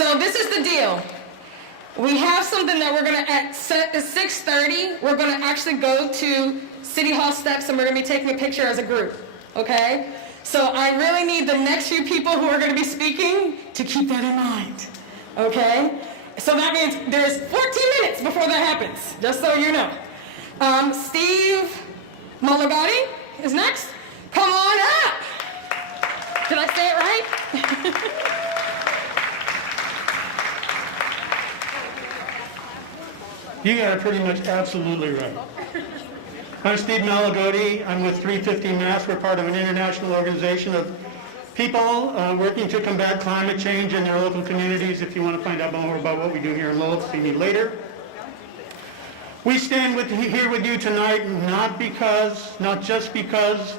So this is the deal. We have something that we're going to set at 6:30. We're going to actually go to City Hall steps and we're going to be taking a picture as a group, okay? So I really need the next few people who are going to be speaking to keep that in mind, okay? So that means there's 14 minutes before that happens, just so you know. Steve Malagodi is next. Come on up. Did I say it right? You got it pretty much absolutely right. I'm Steve Malagodi. I'm with 350 Mass. We're part of an international organization of people working to combat climate change in their local communities. If you want to find out more about what we do here in Lowell, see me later. We stand here with you tonight not just because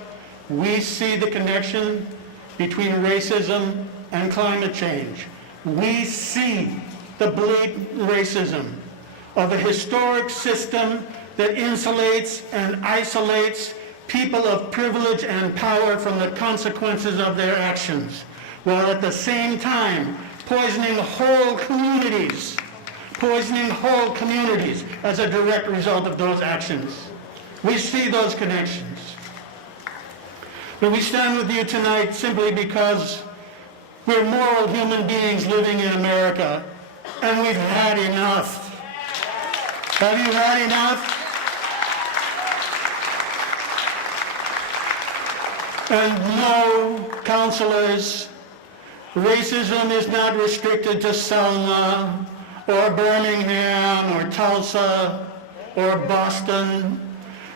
we see the connection between racism and climate change. We see the blatant racism of a historic system that insulates and isolates people of privilege and power from the consequences of their actions, while at the same time poisoning whole communities as a direct result of those actions. We see those connections. But we stand with you tonight simply because we're moral human beings living in America, and we've had enough. Have you had enough? And no, counselors, racism is not restricted to Selma or Birmingham or Tulsa or Boston.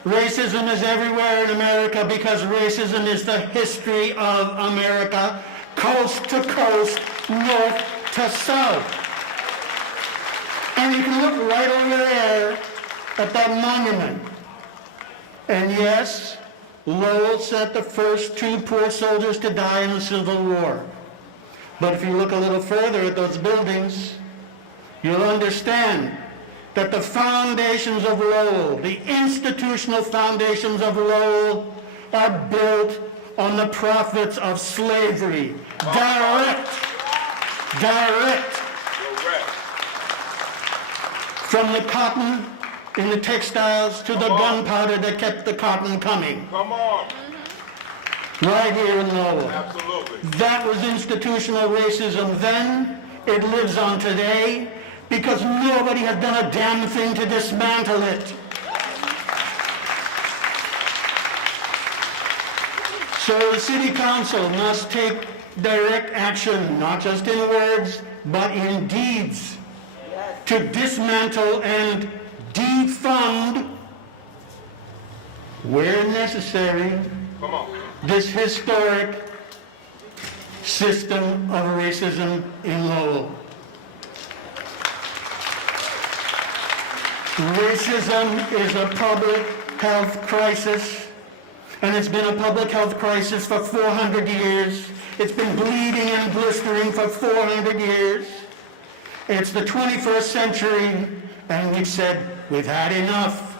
Racism is everywhere in America because racism is the history of America, coast to coast, north to south. And you can look right over there at that monument. And yes, Lowell sent the first 2 poor soldiers to die in the Civil War. But if you look a little further at those buildings, you'll understand that the foundations of Lowell, the institutional foundations of Lowell, are built on the profits of slavery. Direct. From the cotton in the textiles to the gunpowder that kept the cotton coming. Come on. Right here in Lowell. Absolutely. That was institutional racism then. It lives on today because nobody has done a damn thing to dismantle it. So the City Council must take direct action, not just in words, but in deeds, to dismantle and defund, where necessary, this historic system of racism in Lowell. Racism is a public health crisis, and it's been a public health crisis for 400 years. It's been bleeding and blistering for 400 years. It's the 21st century, and we've said we've had enough.